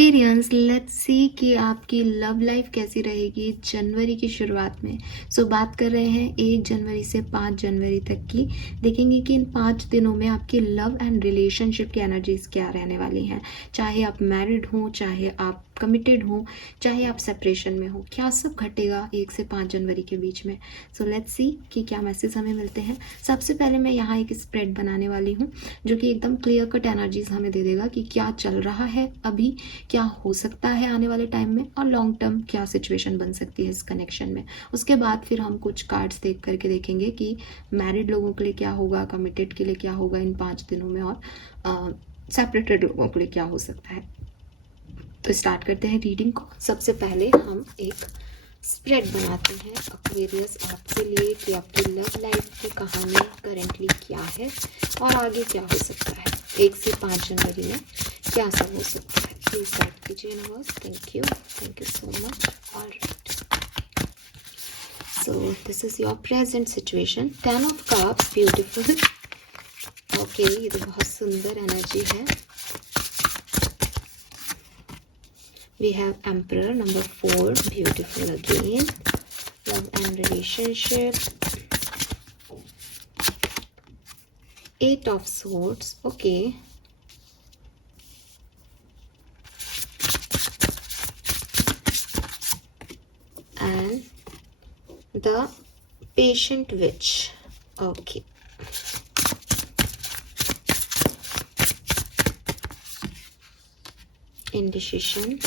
Aquarians, let's see कि आपकी love life कैसी रहेगी जनवरी की शुरुआत में। बात कर रहे हैं 1 जनवरी से 5 जनवरी तक की। देखेंगे कि इन 5 दिनों में आपकी लव एंड रिलेशनशिप की एनर्जीज क्या रहने वाली हैं। चाहे आप मैरिड हो, चाहे आप कमिटेड हो, चाहे आप सेपरेशन में हो, क्या सब घटेगा 1 से 5 जनवरी के बीच में। लेट्स सी कि क्या मैसेज हमें मिलते हैं। सबसे पहले मैं यहाँ एक स्प्रेड बनाने वाली हूँ जो कि एकदम क्लियर कट एनर्जीज हमें दे देगा कि क्या चल रहा है अभी, क्या हो सकता है आने वाले टाइम में, और लॉन्ग टर्म क्या सिचुएशन बन सकती है इस कनेक्शन में। उसके बाद फिर हम कुछ कार्ड्स देख करके देखेंगे कि मैरिड लोगों के लिए क्या होगा, कमिटेड के लिए क्या होगा इन 5 दिनों में, और सेपरेटेड लोगों के लिए क्या हो सकता है। तो स्टार्ट करते हैं रीडिंग को। सबसे पहले हम एक स्प्रेड बनाते हैं एक्वेरियस आपके लिए कि आपकी लव लाइफ की कहानी करेंटली क्या है और आगे क्या हो सकता है 1 से 5 जनवरी में, क्या सब हो सकता है। प्लीज गाइड कीजिए universe. Thank you so much. Alright, so this is your present situation. 10 of cups, beautiful. Okay, ये तो बहुत सुंदर एनर्जी है। We have Emperor, number 4, beautiful again. Love and relationship. 8 of Swords, okay. And the Patient Witch, okay. Indecision.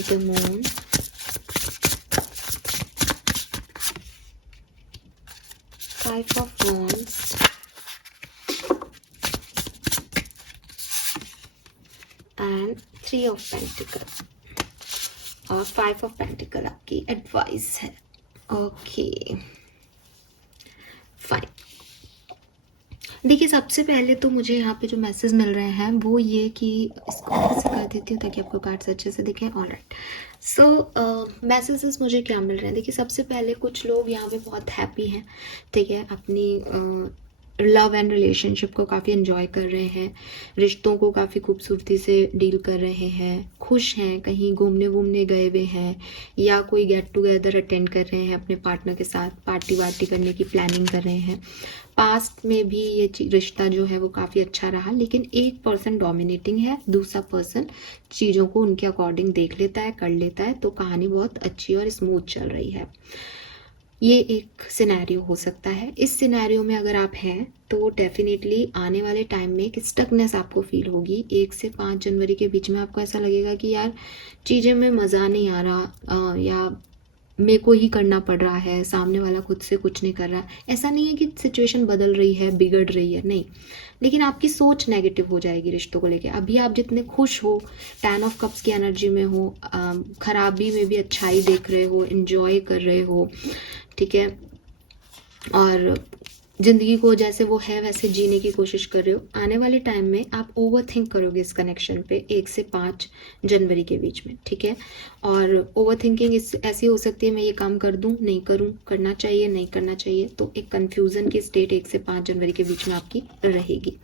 The Moon, Five of Wands, and 3 of Pentacles और 5 of Pentacles आपकी advice है। Okay fine. देखिए, सबसे पहले तो मुझे यहाँ पे जो मैसेज मिल रहे हैं वो ये कि इसको ऐसे कर देती हूँ ताकि आपको कार्ड्स अच्छे से दिखें। ऑलराइट, मैसेजेस मुझे क्या मिल रहे हैं। देखिए, सबसे पहले कुछ लोग यहाँ पे बहुत हैप्पी हैं, ठीक है, अपनी लव एंड रिलेशनशिप को काफ़ी एंजॉय कर रहे हैं, रिश्तों को काफ़ी खूबसूरती से डील कर रहे हैं, खुश हैं, कहीं घूमने वूमने गए हुए हैं या कोई गेट टुगेदर अटेंड कर रहे हैं अपने पार्टनर के साथ, पार्टी वार्टी करने की प्लानिंग कर रहे हैं। पास्ट में भी ये रिश्ता जो है वो काफ़ी अच्छा रहा, लेकिन एक पर्सन डोमिनेटिंग है, दूसरा पर्सन चीज़ों को उनके अकॉर्डिंग देख लेता है, कर लेता है, तो कहानी बहुत अच्छी और स्मूथ चल रही है। ये एक सिनेरियो हो सकता है। इस सिनेरियो में अगर आप हैं तो डेफिनेटली आने वाले टाइम में एक स्टकनेस आपको फील होगी। 1 से 5 जनवरी के बीच में आपको ऐसा लगेगा कि यार चीज़ें में मज़ा नहीं आ रहा, या मेरे को ही करना पड़ रहा है, सामने वाला खुद से कुछ नहीं कर रहा। ऐसा नहीं है कि सिचुएशन बदल रही है, बिगड़ रही है, नहीं, लेकिन आपकी सोच नेगेटिव हो जाएगी रिश्तों को लेके। अभी आप जितने खुश हो, 10 ऑफ कप्स की एनर्जी में हो, खराबी में भी अच्छाई देख रहे हो, एंजॉय कर रहे हो, ठीक है, और ज़िंदगी को जैसे वो है वैसे जीने की कोशिश कर रहे हो। आने वाले टाइम में आप ओवर थिंक करोगे इस कनेक्शन पे 1 से 5 जनवरी के बीच में, ठीक है। और ओवर थिंकिंग ऐसी हो सकती है, मैं ये काम कर दूं, नहीं करूं, करना चाहिए, नहीं करना चाहिए, तो एक कन्फ्यूज़न की स्टेट 1 से 5 जनवरी के बीच में आपकी रहेगी।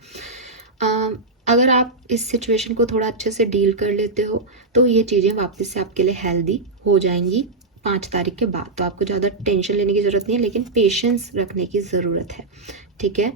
अगर आप इस सिचुएशन को थोड़ा अच्छे से डील कर लेते हो तो ये चीज़ें वापस से आपके लिए हेल्दी हो जाएंगी 5 तारीख के बाद। तो आपको ज़्यादा टेंशन लेने की ज़रूरत नहीं है, लेकिन पेशेंस रखने की ज़रूरत है, ठीक है।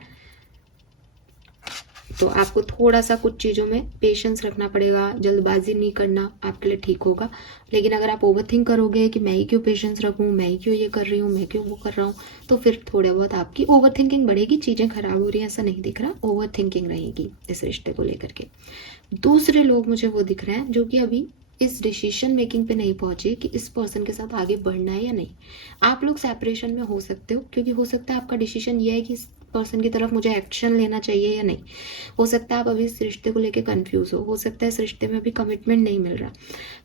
तो आपको थोड़ा सा कुछ चीज़ों में पेशेंस रखना पड़ेगा, जल्दबाजी नहीं करना आपके लिए ठीक होगा। लेकिन अगर आप ओवरथिंक करोगे कि मैं ही क्यों पेशेंस रखूं, मैं ही क्यों ये कर रही हूँ, मैं क्यों वो कर रहा हूँ, तो फिर थोड़ा बहुत आपकी ओवरथिंकिंग बढ़ेगी। चीज़ें खराब हो रही हैं ऐसा नहीं दिख रहा, ओवरथिंकिंग रहेगी इस रिश्ते को लेकर के। दूसरे लोग मुझे वो दिख रहे हैं जो कि अभी इस डिसीजन मेकिंग पे नहीं पहुंचे कि इस पर्सन के साथ आगे बढ़ना है या नहीं। आप लोग सेपरेशन में हो सकते हो, क्योंकि हो सकता है आपका डिसीजन ये है कि इस पर्सन की तरफ मुझे एक्शन लेना चाहिए या नहीं। हो सकता है आप अभी इस रिश्ते को लेकर कंफ्यूज हो सकता है इस रिश्ते में अभी कमिटमेंट नहीं मिल रहा,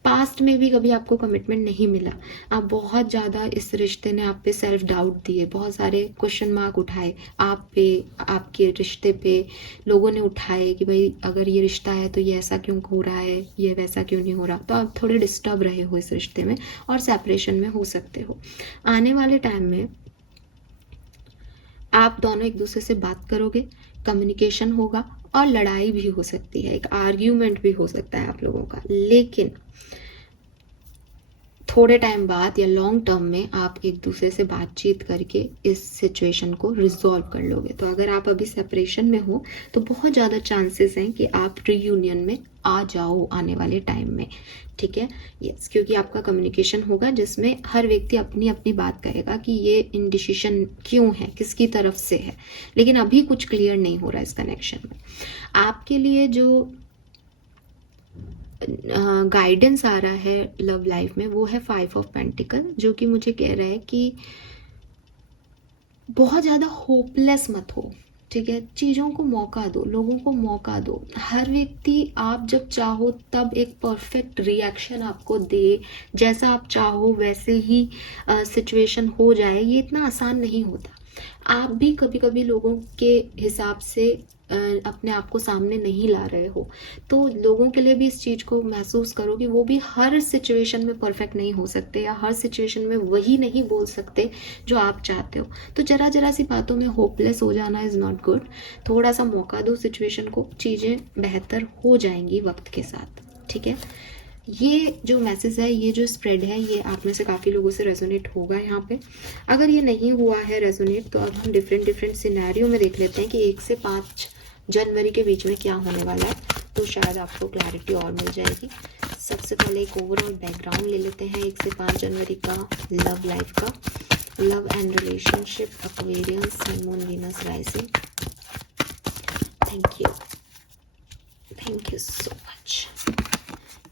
पास्ट में भी कभी आपको कमिटमेंट नहीं मिला, आप बहुत ज़्यादा इस रिश्ते ने आप पे सेल्फ डाउट दिए, बहुत सारे क्वेश्चन मार्क उठाए आप पे, आपके रिश्ते पे लोगों ने उठाए कि भाई अगर ये रिश्ता है तो ये ऐसा क्यों हो रहा है, ये वैसा क्यों नहीं हो रहा। तो आप थोड़े डिस्टर्ब रहे हो इस रिश्ते में और सेपरेशन में हो सकते हो। आने वाले टाइम में आप दोनों एक दूसरे से बात करोगे, कम्युनिकेशन होगा और लड़ाई भी हो सकती है, एक आर्ग्यूमेंट भी हो सकता है आप लोगों का, लेकिन थोड़े टाइम बाद या लॉन्ग टर्म में आप एक दूसरे से बातचीत करके इस सिचुएशन को रिजॉल्व कर लोगे। तो अगर आप अभी सेपरेशन में हो तो बहुत ज़्यादा चांसेस हैं कि आप रीयूनियन में आ जाओ आने वाले टाइम में, ठीक है। यस, क्योंकि आपका कम्युनिकेशन होगा जिसमें हर व्यक्ति अपनी अपनी बात कहेगा कि ये इनडिसीजन क्यों है, किसकी तरफ से है, लेकिन अभी कुछ क्लियर नहीं हो रहा है इस कनेक्शन में। आपके लिए जो गाइडेंस आ रहा है लव लाइफ में वो है 5 ऑफ पेंटिकल, जो कि मुझे कह रहा है कि बहुत ज़्यादा होपलेस मत हो, ठीक है। चीज़ों को मौका दो, लोगों को मौका दो। हर व्यक्ति आप जब चाहो तब एक परफेक्ट रिएक्शन आपको दे, जैसा आप चाहो वैसे ही सिचुएशन हो जाए, ये इतना आसान नहीं होता। आप भी कभी कभी लोगों के हिसाब से अपने आप को सामने नहीं ला रहे हो, तो लोगों के लिए भी इस चीज़ को महसूस करो कि वो भी हर सिचुएशन में परफेक्ट नहीं हो सकते या हर सिचुएशन में वही नहीं बोल सकते जो आप चाहते हो। तो जरा जरा सी बातों में होपलेस हो जाना इज़ नॉट गुड। थोड़ा सा मौका दो सिचुएशन को, चीज़ें बेहतर हो जाएंगी वक्त के साथ, ठीक है। ये जो मैसेज है, ये जो स्प्रेड है, ये आप में से काफ़ी लोगों से रेजोनेट होगा यहाँ पे। अगर ये नहीं हुआ है रेजोनेट तो अब हम डिफरेंट सिनेरियो में देख लेते हैं कि 1 से 5 जनवरी के बीच में क्या होने वाला है, तो शायद आपको क्लैरिटी और मिल जाएगी। सबसे पहले एक ओवरऑल बैकग्राउंड ले लेते हैं 1 से 5 जनवरी का लव लाइफ का। Love and relationship, Aquarius, sun, moon, Venus, rising. Thank you so much.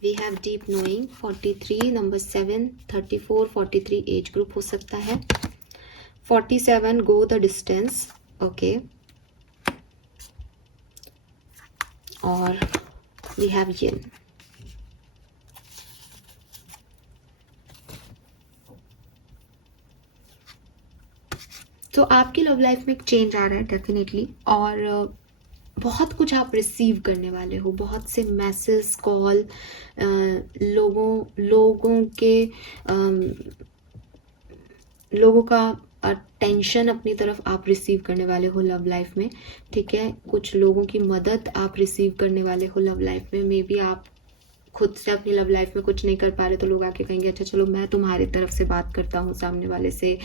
We have deep knowing 43, number 7, 34, 43 age group हो सकता है। 47 go the distance, ओके। और we have yin। तो आपकी लव लाइफ में एक चेंज आ रहा है डेफिनेटली, और बहुत कुछ आप रिसीव करने वाले हो, बहुत से मैसेज, कॉल, लोगों का टेंशन अपनी तरफ आप रिसीव करने वाले हो लव लाइफ में, ठीक है। कुछ लोगों की मदद आप रिसीव करने वाले हो लव लाइफ में। मे बी आप खुद से अपनी लव लाइफ में कुछ नहीं कर पा रहे तो लोग आके कहेंगे अच्छा चलो मैं तुम्हारी तरफ से बात करता हूँ, सामने वाले से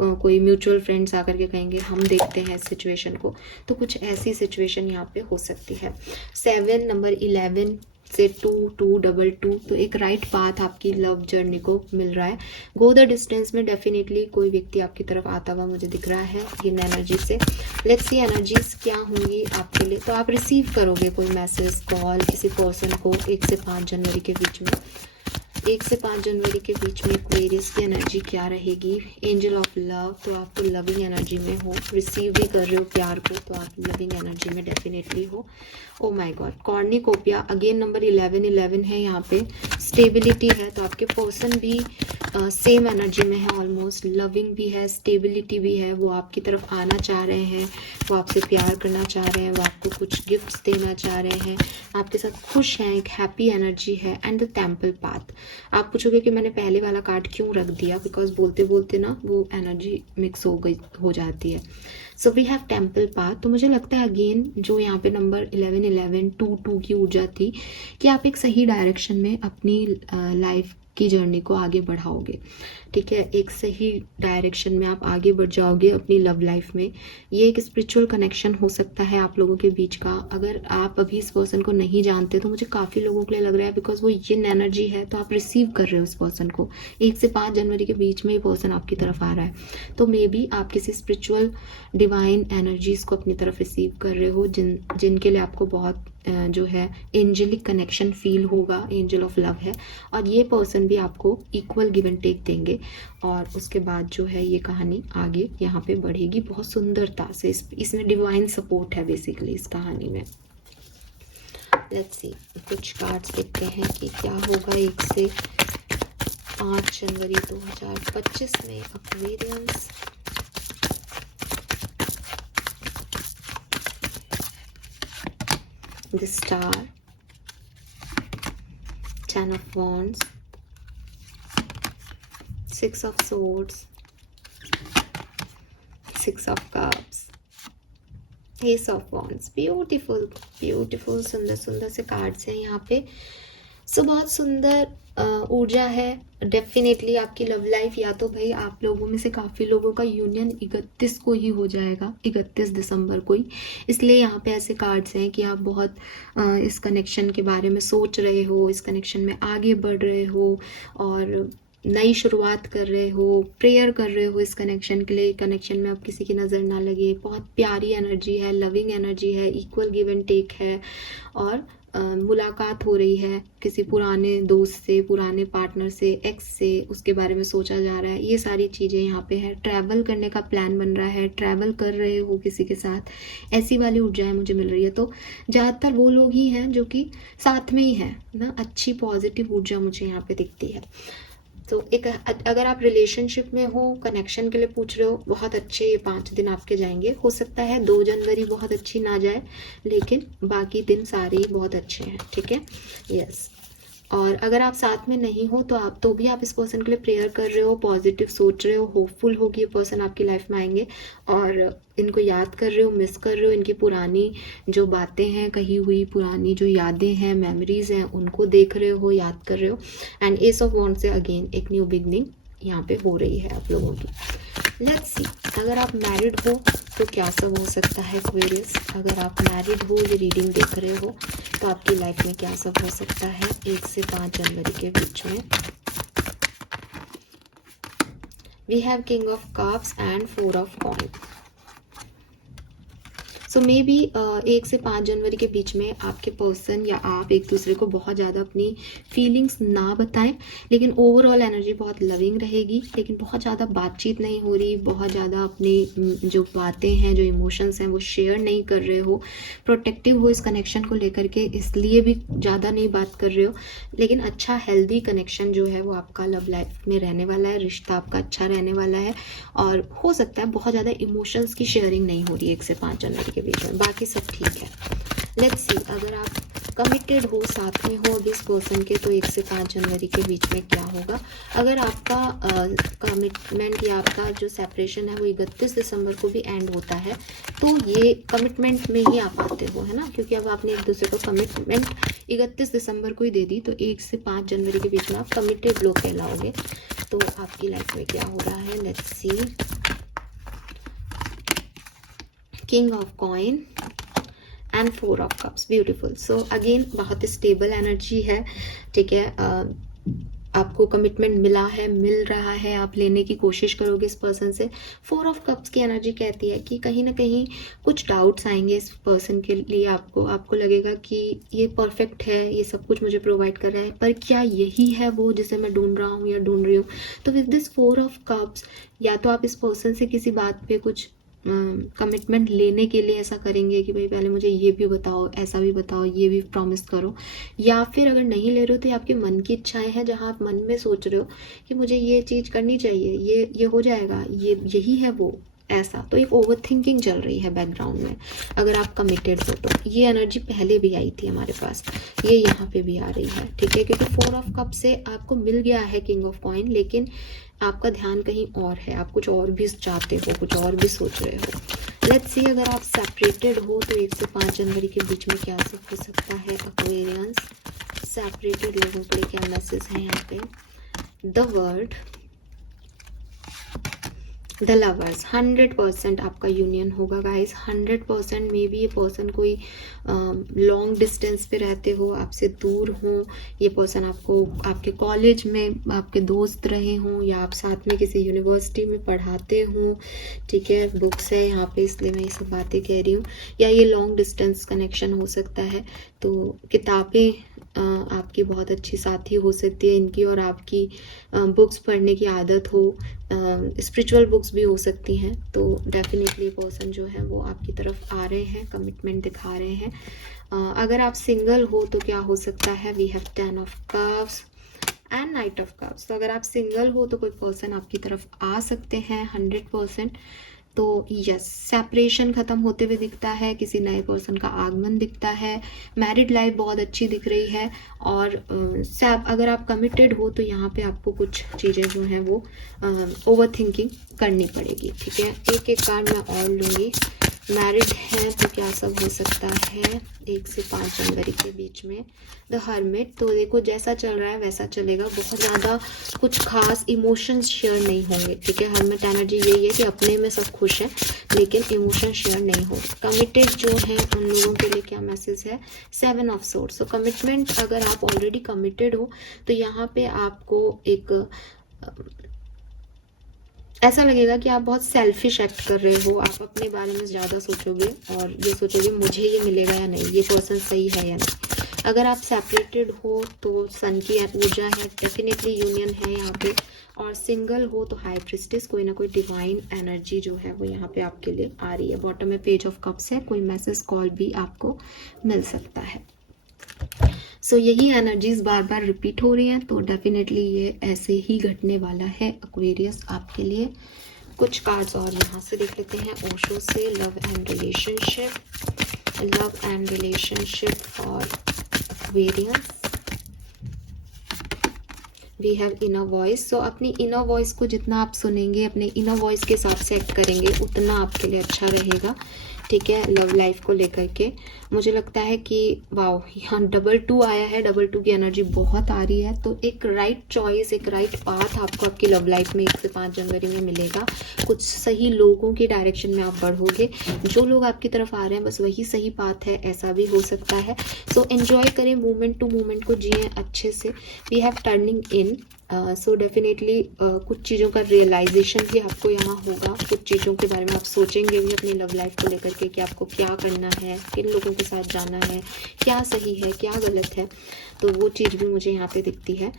कोई म्यूचुअल फ्रेंड्स आकर के कहेंगे हम देखते हैं इस सिचुएशन को। तो कुछ ऐसी सिचुएशन यहाँ पे हो सकती है। 7, नंबर 11 से 2, 2, 2, 2, तो एक राइट पाथ आपकी लव जर्नी को मिल रहा है। गो द डिस्टेंस में डेफिनेटली कोई व्यक्ति आपकी तरफ आता हुआ मुझे दिख रहा है इन एनर्जी से। लेट्स सी एनर्जीज क्या होंगी आपके लिए। तो आप रिसीव करोगे कोई मैसेज, कॉल किसी पर्सन को 1 से 5 जनवरी के बीच में। 1 से 5 जनवरी के बीच में एक्वेरियस की एनर्जी क्या रहेगी। एंजल ऑफ लव, तो आप तो लविंग एनर्जी में हो, रिसीव भी कर रहे हो प्यार को, तो आप लविंग एनर्जी में डेफिनेटली हो। Oh my god, cornucopia again number 11 है यहाँ पे। स्टेबिलिटी है, तो आपके पर्सन भी सेम एनर्जी में है, ऑलमोस्ट लविंग भी है, स्टेबिलिटी भी है। वो आपकी तरफ आना चाह रहे हैं, वो आपसे प्यार करना चाह रहे हैं, वो आपको कुछ गिफ्ट्स देना चाह रहे हैं, आपके साथ खुश हैं, एक हैप्पी एनर्जी है। And the temple path. आप पूछोगे कि मैंने पहले वाला कार्ड क्यों रख दिया, बिकॉज बोलते बोलते ना वो एनर्जी मिक्स हो जाती है। So we have temple path. तो मुझे लगता है अगेन जो यहाँ पे नंबर 11, 2 की ऊर्जा थी कि आप एक सही डायरेक्शन में अपनी लाइफ की जर्नी को आगे बढ़ाओगे, ठीक है। एक सही डायरेक्शन में आप आगे बढ़ जाओगे अपनी लव लाइफ में। ये एक स्पिरिचुअल कनेक्शन हो सकता है आप लोगों के बीच का। अगर आप अभी इस पर्सन को नहीं जानते तो मुझे काफ़ी लोगों के लिए लग रहा है बिकॉज वो यिन एनर्जी है, तो आप रिसीव कर रहे हो उस पर्सन को। 1 से 5 जनवरी के बीच में ये पर्सन आपकी तरफ आ रहा है, तो मे बी आप किसी स्पिरिचुअल डिवाइन एनर्जीज को अपनी तरफ रिसीव कर रहे हो जिनके लिए आपको बहुत जो है एंजेलिक कनेक्शन फील होगा। एंजल ऑफ लव है, और ये पर्सन भी आपको इक्वल गिव एंड टेक देंगे। और उसके बाद जो है ये कहानी आगे यहाँ पे बढ़ेगी बहुत सुंदरता से। इसमें डिवाइन सपोर्ट है बेसिकली इस कहानी में। लेट्स सी, कुछ कार्ड्स देखते हैं कि क्या होगा 1 से 5 जनवरी 2025 में Aquarians. The Star, 10 of Wands, 6 of Swords, 6 of Cups, S of wands, beautiful beautiful, सुंदर सुंदर से कार्ड्स हैं यहाँ पे। सो बहुत सुंदर ऊर्जा है। डेफिनेटली आपकी लव लाइफ, या तो भाई आप लोगों में से काफ़ी लोगों का यूनियन 31 को ही हो जाएगा, 31 दिसंबर को ही। इसलिए यहाँ पे ऐसे कार्ड्स हैं कि आप बहुत इस कनेक्शन के बारे में सोच रहे हो, इस कनेक्शन में आगे बढ़ रहे हो और नई शुरुआत कर रहे हो, प्रेयर कर रहे हो इस कनेक्शन के लिए। कनेक्शन में अब किसी की नज़र ना लगे, बहुत प्यारी एनर्जी है, लविंग एनर्जी है, इक्वल गिव एंड टेक है। और मुलाकात हो रही है किसी पुराने दोस्त से, पुराने पार्टनर से, एक्स से, उसके बारे में सोचा जा रहा है। ये सारी चीज़ें यहाँ पे है। ट्रैवल करने का प्लान बन रहा है, ट्रैवल कर रहे हो किसी के साथ, ऐसी वाली ऊर्जाएं मुझे मिल रही है। तो ज़्यादातर वो लोग ही हैं जो कि साथ में ही हैं ना, अच्छी पॉजिटिव ऊर्जा मुझे यहाँ पे दिखती है। तो एक अगर आप रिलेशनशिप में हो, कनेक्शन के लिए पूछ रहे हो, बहुत अच्छे ये 5 दिन आपके जाएंगे। हो सकता है 2 जनवरी बहुत अच्छी ना जाए, लेकिन बाकी दिन सारे ही बहुत अच्छे हैं, ठीक है। यस। और अगर आप साथ में नहीं हो तो भी आप इस पर्सन के लिए प्रेयर कर रहे हो, पॉजिटिव सोच रहे हो, होपफुल हो कि ये पर्सन आपकी लाइफ में आएंगे, और इनको याद कर रहे हो, मिस कर रहे हो, इनकी पुरानी जो बातें हैं, कही हुई पुरानी जो यादें हैं, मेमोरीज हैं, उनको देख रहे हो, याद कर रहे हो। एंड एस ऑफ वॉन्ड्स से अगेन एक न्यू बिगनिंग यहाँ पे हो रही है आप लोगों की। लेट्स सी, अगर आप मैरिड हो तो क्या सब हो सकता है एक्वेरियस। अगर आप मैरिड हो, ये रीडिंग देख रहे हो, तो आपकी लाइफ में क्या सब हो सकता है 1 से 5 जनवरी के बीच में। We have king of cups and 4 of coin. So maybe 1 से 5 जनवरी के बीच में आपके पर्सन या आप एक दूसरे को बहुत ज़्यादा अपनी फीलिंग्स ना बताएं, लेकिन ओवरऑल एनर्जी बहुत लविंग रहेगी। लेकिन बहुत ज़्यादा बातचीत नहीं हो रही, बहुत ज़्यादा अपनी जो बातें हैं, जो इमोशंस हैं, वो शेयर नहीं कर रहे हो, प्रोटेक्टिव हो इस कनेक्शन को लेकर के, इसलिए भी ज़्यादा नहीं बात कर रहे हो। लेकिन अच्छा हेल्दी कनेक्शन जो है वो आपका लव लाइफ में रहने वाला है, रिश्ता आपका अच्छा रहने वाला है। और हो सकता है बहुत ज़्यादा इमोशंस की शेयरिंग नहीं हो रही 1 से 5 जनवरी के बीच में, बाकी सब ठीक है। लेट्स सी, अगर आप कमिटेड हो, साथ में हो इस पर्सन के, तो 1 से 5 जनवरी के बीच में क्या होगा। अगर आपका कमिटमेंट या आपका जो सेपरेशन है वो 31 दिसंबर को भी एंड होता है, तो ये कमिटमेंट में ही आप आते हो, है ना, क्योंकि अब आपने एक दूसरे को कमिटमेंट 31 दिसंबर को ही दे दी, तो 1 से 5 जनवरी के बीच में आप कमिटेड लोग कहलाओगे। तो आपकी लाइफ में क्या हो रहा है, let's see. King of coin and 4 of cups, beautiful. So again बहुत स्टेबल एनर्जी है, ठीक है। आपको कमिटमेंट मिला है, मिल रहा है, आप लेने की कोशिश करोगे इस पर्सन से। 4 ऑफ कप्स की एनर्जी कहती है कि कहीं ना कहीं कुछ डाउट्स आएंगे इस पर्सन के लिए। आपको लगेगा कि ये परफेक्ट है, ये सब कुछ मुझे प्रोवाइड कर रहा है, पर क्या यही है वो जिसे मैं ढूंढ रहा हूँ या ढूंढ रही हूँ। तो विद दिस 4 ऑफ कप्स, या तो आप इस पर्सन से किसी बात पे कुछ कमिटमेंट लेने के लिए ऐसा करेंगे कि भाई पहले मुझे ये भी बताओ, ऐसा भी बताओ, ये भी प्रॉमिस करो। या फिर अगर नहीं ले रहे हो तो ये आपके मन की इच्छाएं हैं, जहां आप मन में सोच रहे हो कि मुझे ये चीज़ करनी चाहिए, ये हो जाएगा, यही है वो, ऐसा। तो एक ओवर थिंकिंग चल रही है बैकग्राउंड में अगर आप कमिटेड हो तो। ये एनर्जी पहले भी आई थी हमारे पास, ये यहाँ पे भी आ रही है, ठीक है, क्योंकि 4 ऑफ कप से आपको मिल गया है किंग ऑफ कॉइन, लेकिन आपका ध्यान कहीं और है, आप कुछ और भी चाहते हो, कुछ और भी सोच रहे हो। लेट्स सी, अगर आप सेपरेटेड हो तो 1 से 5 जनवरी के बीच में क्या सब हो सकता है एक्वेरियंस। सेपरेटेड लोगों के लिए क्या मैसेज है यहाँ पे। द वर्ड, द लवर्स, 100% आपका यूनियन होगा गाइस, 100%। मे बी ये पर्सन कोई लॉन्ग डिस्टेंस पे रहते हो, आपसे दूर हो, ये पर्सन आपको आपके कॉलेज में आपके दोस्त रहे हों, या आप साथ में किसी यूनिवर्सिटी में पढ़ाते हों, ठीक है। बुक्स है यहाँ पे इसलिए मैं ये सब बातें कह रही हूँ। या ये लॉन्ग डिस्टेंस कनेक्शन हो सकता है, तो किताबें आपकी बहुत अच्छी साथी हो सकती है इनकी, और आपकी बुक्स पढ़ने की आदत हो, स्पिरिचुअल बुक्स भी हो सकती हैं। तो डेफिनेटली पर्सन जो है वो आपकी तरफ आ रहे हैं, कमिटमेंट दिखा रहे हैं। अगर आप सिंगल हो तो क्या हो सकता है। We have 10 of cups and knight of cups. तो अगर आप सिंगल हो तो कोई पर्सन आपकी तरफ आ सकते हैं 100%। तो यस, सेपरेशन ख़त्म होते हुए दिखता है, किसी नए पर्सन का आगमन दिखता है, मैरिड लाइफ बहुत अच्छी दिख रही है। और अगर आप कमिटेड हो तो यहाँ पे आपको कुछ चीज़ें जो हैं वो ओवर थिंकिंग करनी पड़ेगी, ठीक है। एक एक कार्ड मैं और लूँगी मैरिड हैं तो क्या सब हो सकता है 1 से 5 जनवरी के बीच में। द हर्मिट, तो देखो जैसा चल रहा है वैसा चलेगा, बहुत ज़्यादा कुछ खास इमोशंस शेयर नहीं होंगे, ठीक है। हर्मिट एनर्जी यही है कि अपने में सब खुश है लेकिन इमोशन शेयर नहीं हो। कमिटेड जो है उन लोगों के लिए क्या मैसेज है, 7 ऑफ सोर्ड्स। सो कमिटमेंट, अगर आप ऑलरेडी कमिटेड हो तो यहाँ पे आपको एक ऐसा लगेगा कि आप बहुत सेल्फिश एक्ट कर रहे हो, आप अपने बारे में ज़्यादा सोचोगे और ये सोचोगे मुझे ये मिलेगा या नहीं, ये पर्सन सही है या नहीं। अगर आप सेपरेटेड हो तो सन की ऊर्जा है, डेफिनेटली यूनियन है यहाँ पे। और सिंगल हो तो हाई प्रिस्टेस, कोई ना कोई डिवाइन एनर्जी जो है वो यहाँ पे आपके लिए आ रही है। बॉटम में पेज ऑफ कप्स है, कोई मैसेज कॉल भी आपको मिल सकता है। सो यही एनर्जीज बार बार रिपीट हो रही हैं, तो डेफिनेटली ये ऐसे ही घटने वाला है एक्वेरियस आपके लिए। कुछ कार्ड्स और यहाँ से देख लेते हैं ओशो से, लव एंड रिलेशनशिप और Aquarius. We have inner voice. So अपनी इनर वॉइस को जितना आप सुनेंगे, अपने इनर वॉइस के हिसाब से एक्ट करेंगे, उतना आपके लिए अच्छा रहेगा, ठीक है। लव लाइफ को लेकर के मुझे लगता है कि वाओ, यहाँ 2 आया है, 2 की एनर्जी बहुत आ रही है। तो एक राइट चॉइस, एक राइट पाथ आपको आपकी लव लाइफ में 1 से 5 जनवरी में मिलेगा। कुछ सही लोगों के डायरेक्शन में आप बढ़ोगे, जो लोग आपकी तरफ आ रहे हैं बस वही सही पाथ है, ऐसा भी हो सकता है। सो एन्जॉय करें, मोमेंट टू मोमेंट को जिए अच्छे से। We have turning in, so definitely कुछ चीज़ों का रियलाइजेशन भी आपको यहाँ होगा, कुछ चीज़ों के बारे में आप सोचेंगे भी अपनी लव लाइफ को लेकर के कि आपको क्या करना है, किन लोगों के साथ जाना है, क्या सही है क्या गलत है, तो वो चीज़ भी मुझे यहाँ पे दिखती है।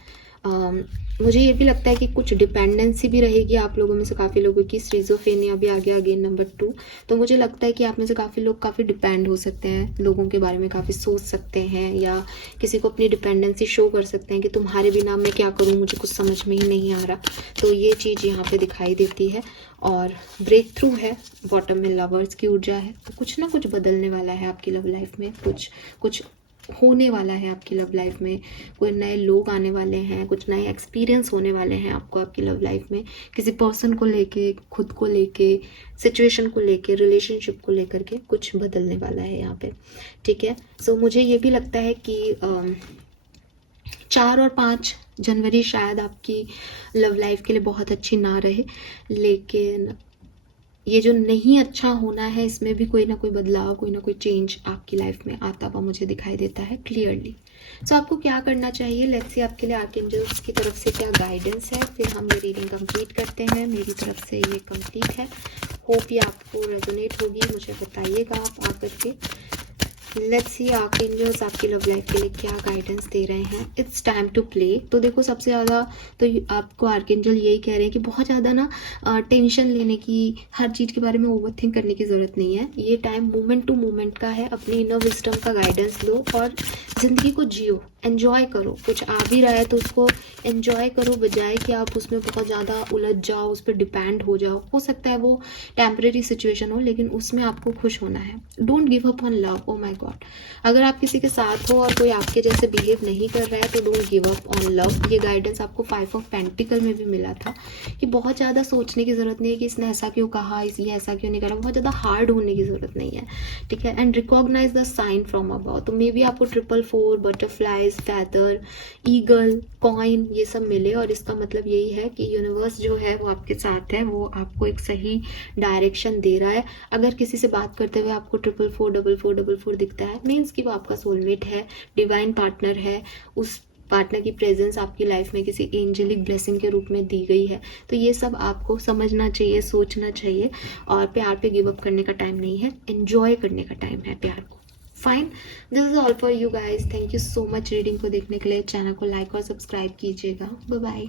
मुझे ये भी लगता है कि कुछ डिपेंडेंसी भी रहेगी आप लोगों में से काफ़ी लोगों की। स्किज़ोफ्रेनिया भी आ गया अगेन नंबर 2, तो मुझे लगता है कि आप में से काफ़ी लोग काफ़ी डिपेंड हो सकते हैं, लोगों के बारे में काफ़ी सोच सकते हैं, या किसी को अपनी डिपेंडेंसी शो कर सकते हैं कि तुम्हारे बिना मैं क्या करूँ, मुझे कुछ समझ में ही नहीं आ रहा। तो ये चीज़ यहाँ पे दिखाई देती है। और ब्रेक थ्रू है, बॉटम में लवर्स की ऊर्जा है, तो कुछ ना कुछ बदलने वाला है आपकी लव लाइफ में, कुछ होने वाला है आपकी लव लाइफ में। कोई नए लोग आने वाले हैं, कुछ नए एक्सपीरियंस होने वाले हैं आपको आपकी लव लाइफ में, किसी पर्सन को लेके, खुद को लेके, सिचुएशन को लेके, रिलेशनशिप को लेकर के कुछ बदलने वाला है यहाँ पे, ठीक है। सो मुझे ये भी लगता है कि 4 और 5 जनवरी शायद आपकी लव लाइफ के लिए बहुत अच्छी ना रहे, लेकिन ये जो नहीं अच्छा होना है इसमें भी कोई ना कोई बदलाव, कोई ना कोई चेंज आपकी लाइफ में आता हुआ मुझे दिखाई देता है क्लियरली। सो आपको क्या करना चाहिए, लेट्स सी आपके लिए आर्कएंजल्स की तरफ से क्या गाइडेंस है, फिर हम ये रीडिंग कंप्लीट करते हैं। मेरी तरफ से ये कंप्लीट है, होप ये आपको रेजोनेट होगी, मुझे बताइएगा आप आकर के। लेट्स सी आर्कएंजल्स आपकी लव लाइफ के लिए क्या गाइडेंस दे रहे हैं। It's time to play. तो देखो सबसे ज़्यादा तो आपको आर्कएंजल यही कह रहे हैं कि बहुत ज़्यादा ना टेंशन लेने की, हर चीज़ के बारे में ओवरथिंक करने की ज़रूरत नहीं है। ये टाइम मोमेंट टू मोमेंट का है, अपनी इनर विजडम का गाइडेंस लो और ज़िंदगी को जियो, एन्जॉय करो। कुछ आ भी रहा है तो उसको एन्जॉय करो, बजाय कि आप उसमें बहुत ज़्यादा उलझ जाओ, उस पर डिपेंड हो जाओ। हो सकता है वो टेम्परेरी सिचुएशन हो, लेकिन उसमें आपको खुश होना है। Don't give up on love. O my God, अगर आप किसी के साथ हो और कोई आपके जैसे बिहेव नहीं कर रहा है तो don't give up on love. ये गाइडेंस आपको 5 ऑफ पेंटिकल में भी मिला था कि बहुत ज़्यादा सोचने की ज़रूरत नहीं है कि इसने ऐसा क्यों कहा, इसलिए ऐसा क्यों नहीं करा, बहुत ज़्यादा हार्ड होने की ज़रूरत नहीं है, ठीक है। And recognize the sign from above. तो मे बी आपको 444, बटरफ्लाइज, फैदर, ईगल, कॉइन, ये सब मिले, और इसका मतलब यही है कि यूनिवर्स जो है वो आपके साथ है, वो आपको एक सही डायरेक्शन दे रहा है। अगर किसी से बात करते हुए आपको 444 दिखता है, मीन्स कि वो आपका सोलमेट है, डिवाइन पार्टनर है, उस पार्टनर की प्रेजेंस आपकी लाइफ में किसी एंजेलिक ब्लेसिंग के रूप में दी गई है। तो ये सब आपको समझना चाहिए, सोचना चाहिए, और प्यार पे गिव अप करने का टाइम नहीं है, एंजॉय करने का टाइम है प्यार को। Fine, this is all for you guys. Thank you so much reading को देखने के लिए। चैनल को लाइक और सब्सक्राइब कीजिएगा। Bye bye.